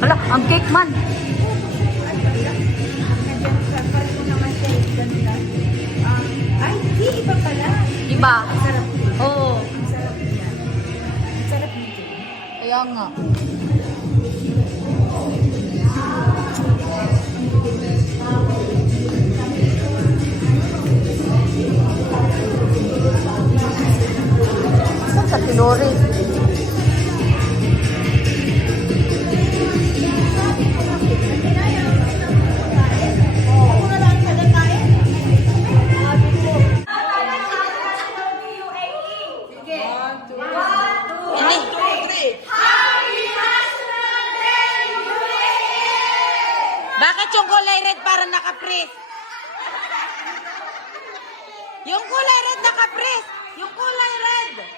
Hala, ang cake man. Ay, hindi. Iba pala. Iba. Ang sarap din. Oo. Ang sarap niya. Ang sarap nito. Kaya nga. Saan sa Pilori? Bakit yung kulay red para naka-press? Yung kulay red naka-press! Yung kulay red!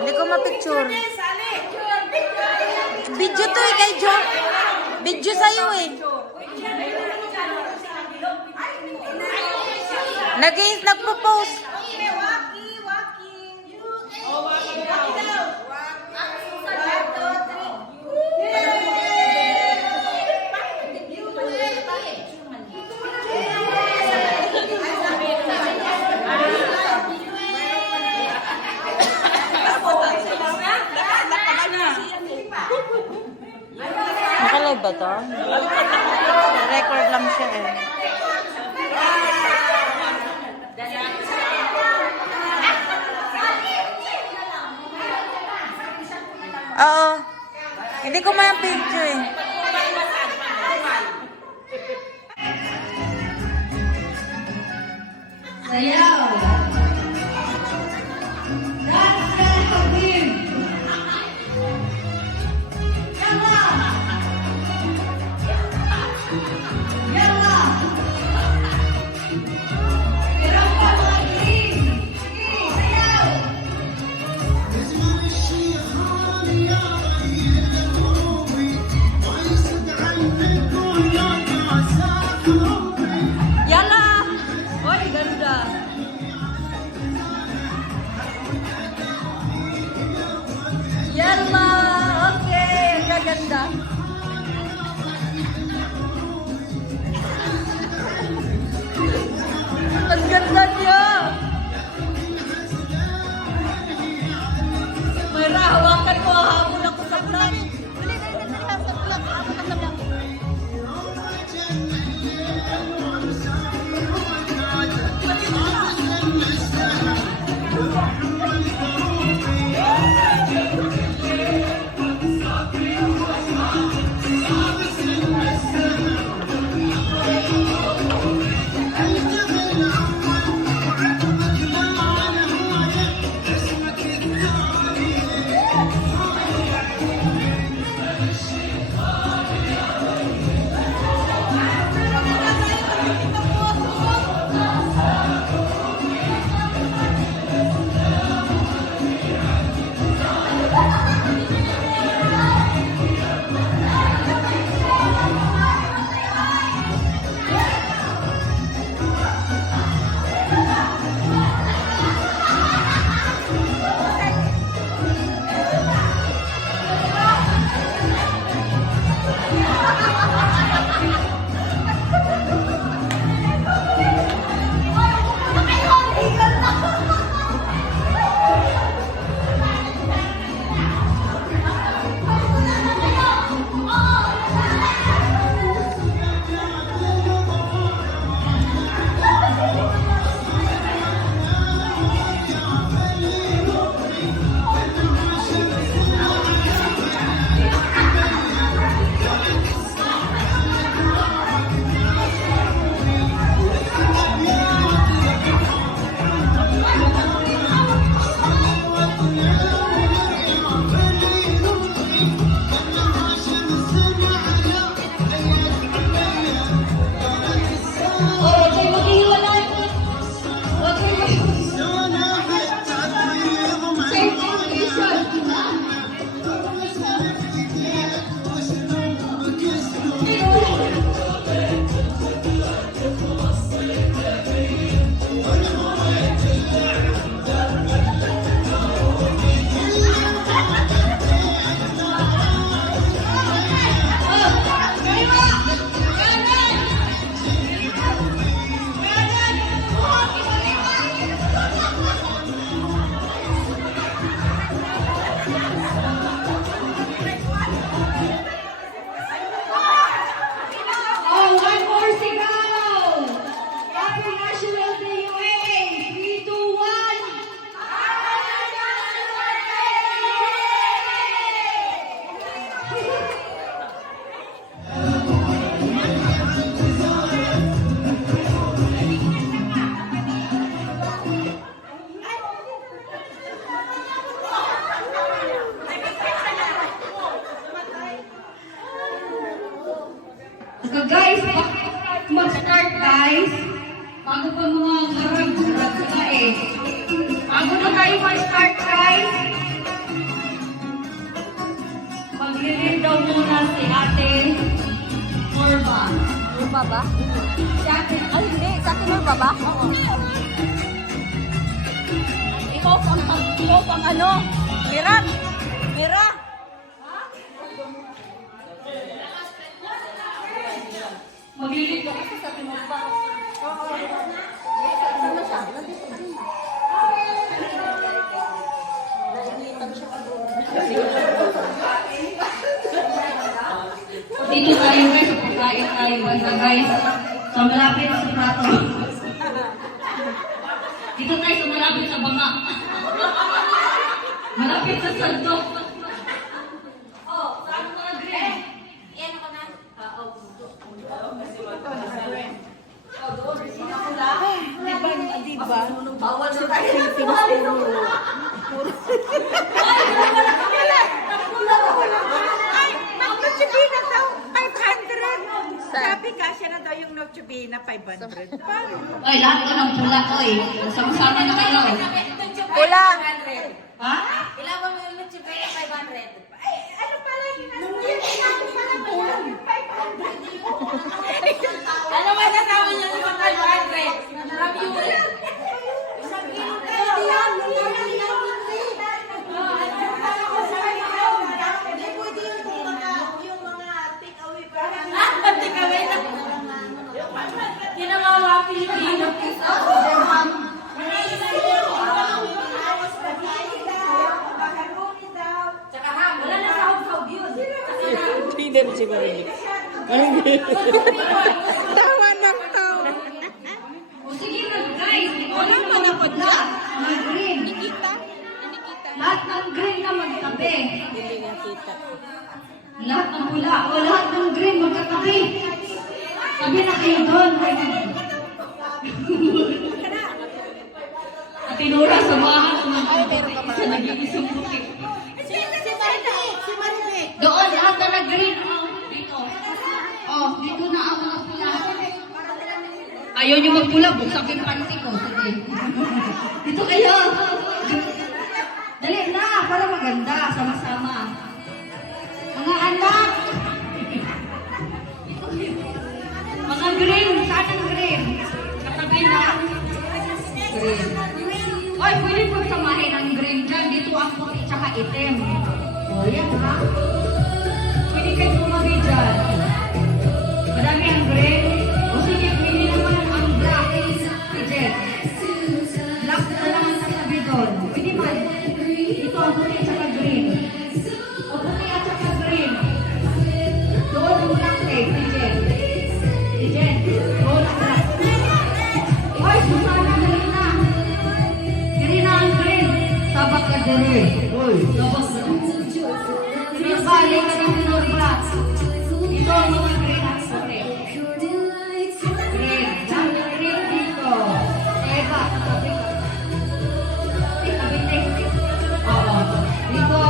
Hindi ko ma-picture. Video to eh kay Jo. Video sa'yo eh. Nagpo-post. Nakalive ba to? Record lang siya eh. Oo. Hindi ko ma-picture eh. Sayaw! Yala! Oy, ganda. Yala! Okay, gaganda. mag-start guys. Bago pa mga karag-karag sila eh. Bago na tayo mag-start guys. Maglilid daw muna si Ate Norma. Norma ba? Si Ate, Ay, hindi. Sa akin Norma ba? Oo. Ikaw pang ano? Mira! Mira! maglilid daw kasi sa Ate Norma. Sama siya. Nandito pa rin. Nainitan siya ka doon. Dito tayo guys, sa pagkain tayo banda guys. Sa malapit sa prato. Dito tayo sa malapit sa banga. Malapit sa sandok. Oh, saan ko na green? Iyan ako na. Diba? Bawal sa tayo Pilipinas puro. Ay, mag-Nochebina daw, 500. Sabi kasya na daw yung Nochebina, 500. Paano? Oy, lahat ko ng pula ko eh. Sama-sama na kayo. Pula! Ha? Ilawan mo yung Nochebina 500. Ay, ano pala yung ano yun? Ano pala kulang yung 500? Ano ba nasawa niya sa 500? From you. Isang kilo tayo. Hindi pwede yung mga take-away pa. Tikawin na. Kinamawa Pilipino. Tsaka ham. Wala na sahog-sahog yun. Hindi mo si Marinik. Tawa na tawa. O sige na guys. Wala man ako dyan. Mag-green. Nikita. Lahat ng green na magtabi. Hindi nga kita. Lahat ng pula. O lahat ng green magkatabi. Sabi na kayo doon. At tinura sa bahan. Ay, meron ka pala. Nag-iisang puti. Si Marinik. Doon, lahat na nag-green. Oh, dito. Oh, dito na ako na pula. Ayaw niyo magpula, buksak yung panty ko. Sige. Dito kayo. Dali na, para maganda, sama-sama. Mga anak. Mga green, saan ang green? Katabi na. Green. Oy, pwede pagsamahin ang green dyan. Dito ang puti tsaka itim. O, yan ha. Pwede kayo tumabi dyan. Madami ang green. O sige, pwede naman ang black. Sige. Black na lang ang katabi doon. Pwede man. Dito ang puti tsaka green. O puti at tsaka green. Doon ang black eh. Sige. Sige. Doon ang black. Oy, Susana, dali na. Dali na ang green. Tabak ka dali. Oy, tabak na. Balik ka ng Norma. Ito ang mga green at puti. Green. Ang green dito. Eva, katabi ka. Tabi. Oo. Dito.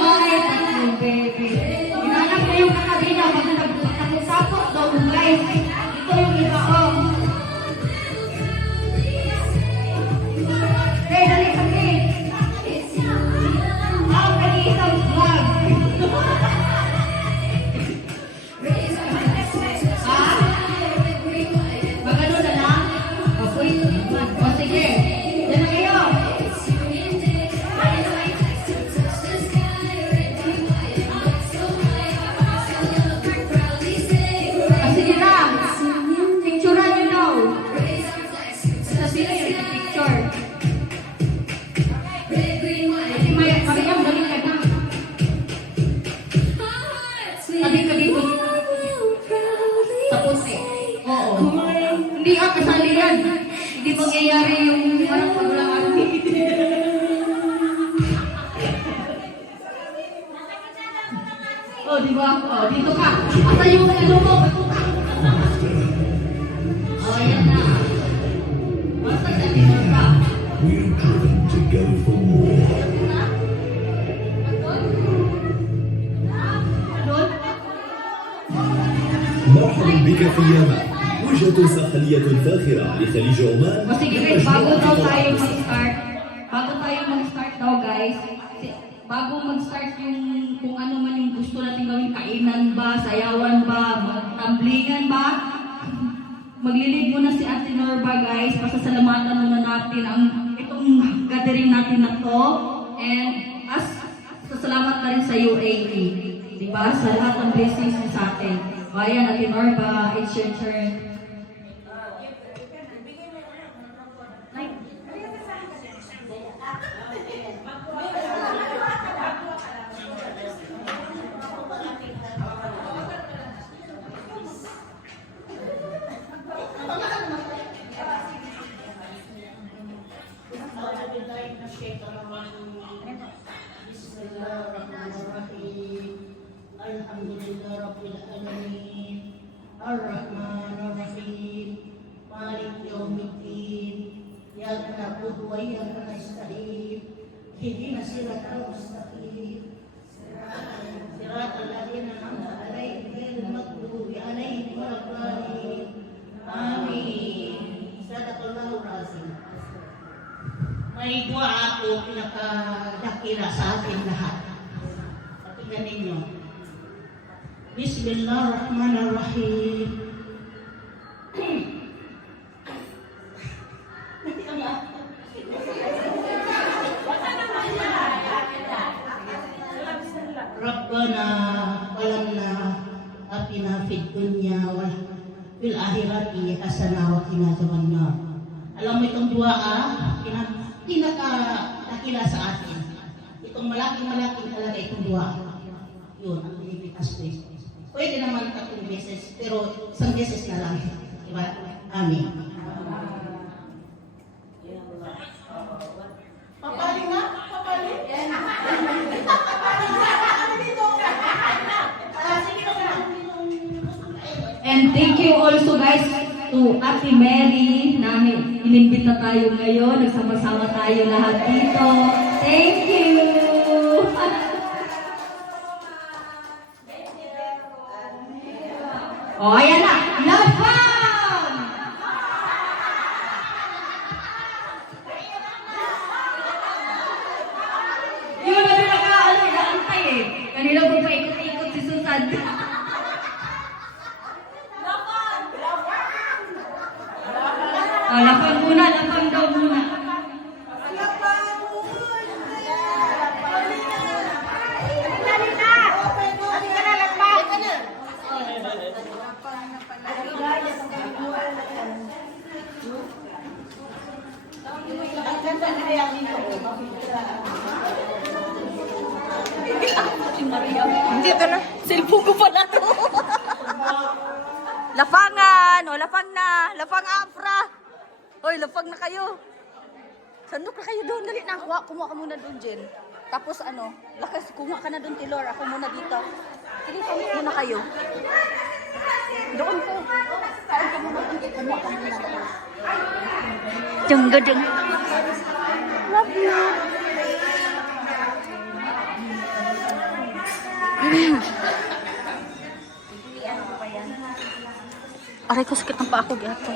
Ay, tatlong baby. Inanap ko yung katabi na magkakasapot daw guys. Ito yung iba oh. Hey, dali kami. Ang nag-iisang vlog. Ha? Magano na lang? O sige. Yan na kayo. Sige na. Picturean nyo daw. Sa sila yung picture. Si Maya, Mariam, dali ka na. Tabi ka dito. Sa puti. Oo. Hindi ka kasali yan. Hindi mangyayari yung parang pagulangan. Oh, di ba? Oh, dito ka. Asa yung ilo mo? Oh, yan na. Basta sa dito ka. We're driven to go for more. بك في يمان. وجهة ساحلية فاخرة لخليج عمان. O sige guys, bago tayo mag-start daw guys, bago mag-start yung kung ano man yung gusto natin gawin, kainan ba, sayawan ba, magtamblingan ba, maglilid muna si Ate Norba guys, pasasalamatan muna natin ang itong gathering natin na to, and as pasasalamat na rin sa UAE, diba? Sa lahat ng blessings mo sa atin. O ayan, Ate Norba, it's your turn. Alhamdulillah Rabbil Alamin Ar-Rahman Ar-Rahim Malik Yawmiddin Iyyaka na'budu wa iyyaka nasta'in Ihdinas siratal mustaqim Siratal ladzina an'amta 'alaihim ghairil maghdubi 'alaihim waladdallin Amin. Sadaqallahul azim. May dua ako pinakadakila sa ating lahat. Pakinggan ninyo. Bismillahirrahmanirrahim. Rabbana walamna atina fid dunya wa fil akhirati hasanah wa qina adzabannar. Alam mo itong dua pinakadakila sa atin. Itong malaking talaga itong dua. Yun, ang pinipitas ko. Pwede naman 3 beses, pero isang beses na lang. Diba? Amin. Papaling na? Papaling? And thank you also guys to Ate Mary na inimbita tayo ngayon. Nagsama-sama tayo lahat dito. Thank you! Oh, ayan na! Laban! Yun na nag-aantay eh. Kanina ko pa ikot-ikot si Susan. Lapang muna, lapang daw muna. Dito na. Cellphone ko pala to. Lapangan. O, lapang na. Lapang afra. Hoy, lapang na kayo. Sandok na kayo doon. Dali na. Kumuha ka muna doon, Jen. Tapos ano, lakas, kumuha ka na doon, Tilor. Ako muna dito. Sige, pamit muna kayo. Doon ko. Saan ka muna doon? Kumuha ka muna doon. Jeng. Love you. Aray ko, sakit ng paa ko, gato.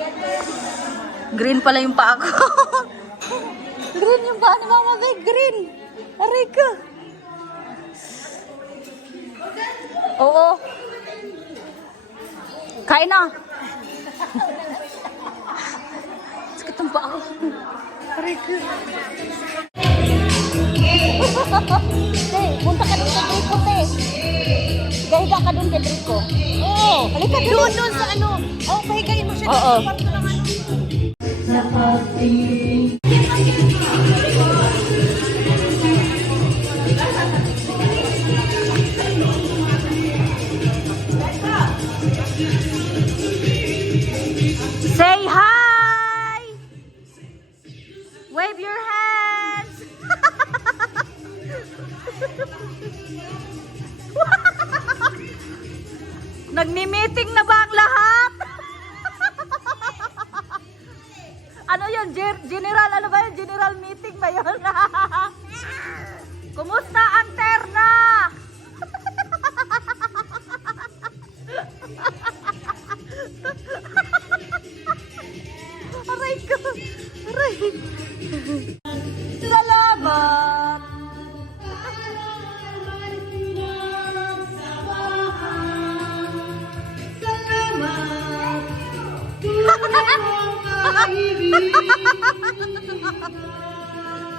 Green pala yung paa ko. Green yung paa ni Mama Bay, green. Aray ko. Oo. Kain na. Sakit ng paa ko. Aray ko. Hey, punta ka doon sa Drico, te. Higa ka doon kay Drico. Oo. Halika doon sa ano. Oh, pahigayin mo siya. Oo. Say hi! Wave your hands! Nagmi-meeting na ba ang lahat? Ano yun? General, ano ba yun? General meeting ba yun? Kumusta ang terna?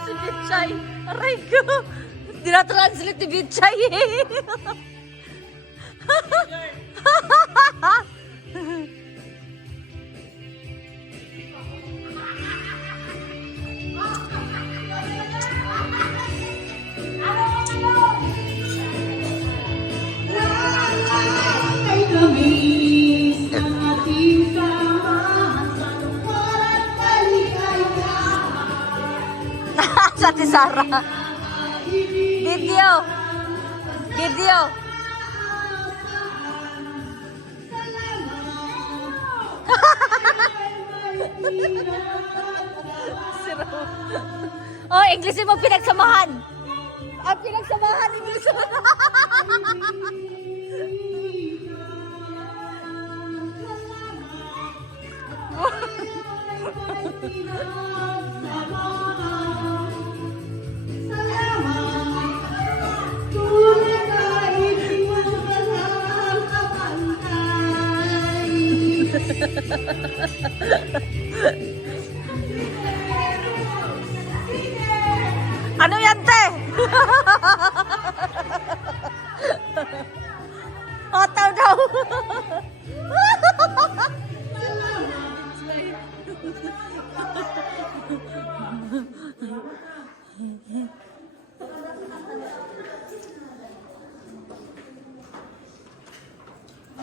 Si Bichay. Aray ko. Tinatranslate ni Bichay eh. Ay kami sa ating samahan sa lugar at kaligayahan. Sa Ate Sara. Video. Video. Oh, English mo pinagsamahan. Ang pinagsamahan, English mo. Ano yan, te? Hotaw daw.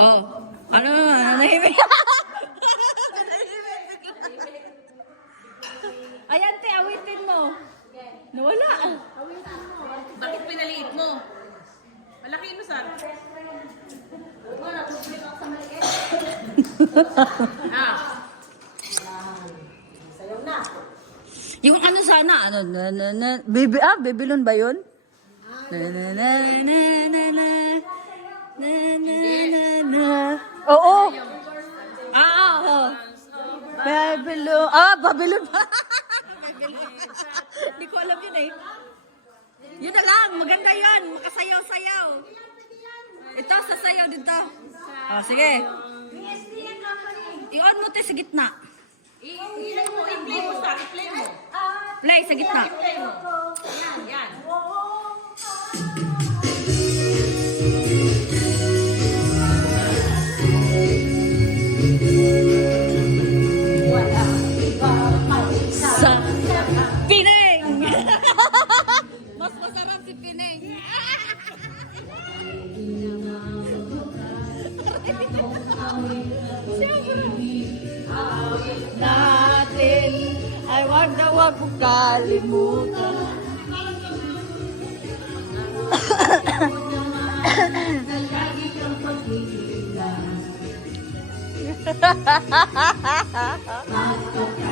Oh, ano nahimik? Ayan, te, awitin mo. Nawala. Bakit pinaliit mo? Malaki mo, Sar. Yung ano sana, ano, Babylon ba yun? Oo. Oo. Babylon. Babylon ba? Hindi ko alam yun eh. Yun na lang, maganda yun. Makasayaw-sayaw. Ito, sasayaw dito. Sige. I-on mo tayo sa gitna. I-play mo, Sar. I-play mo. Play sa gitna. I-play mo. Yan, yan. Sa Pineng! Mas masarap si Pineng. Natin ay wag na wag kong kalimutan.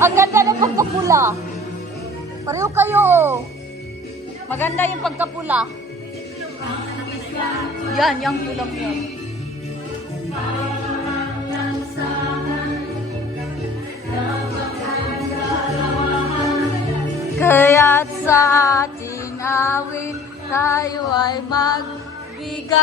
Ang ganda ng pagkapula. Pareho kayo oh. Maganda yung pagkapula. Yan, yung tulang yan. Kaya't sa ating awit tayo ay magbigayan.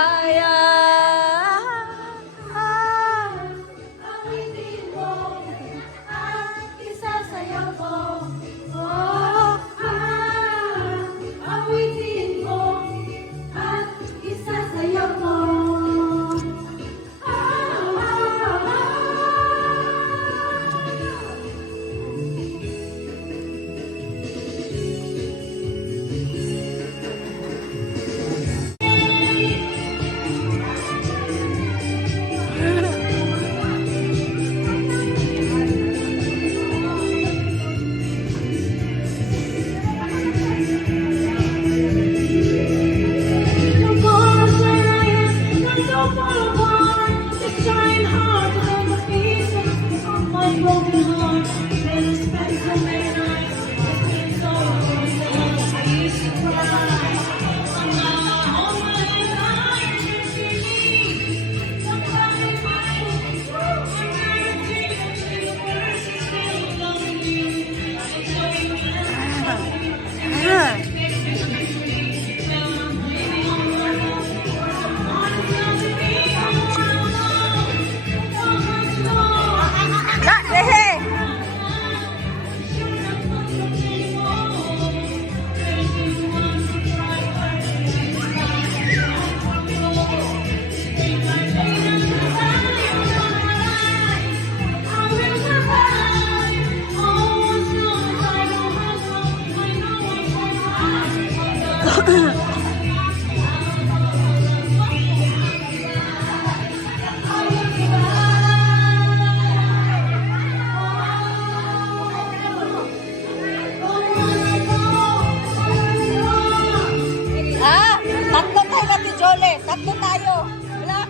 Ate Jole. Tatlo tayo. Wala.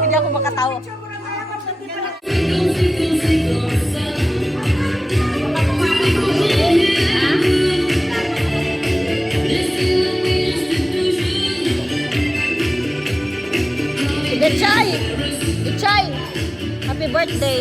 Hindi ako makatawa. Ichay! Ichay! Happy birthday!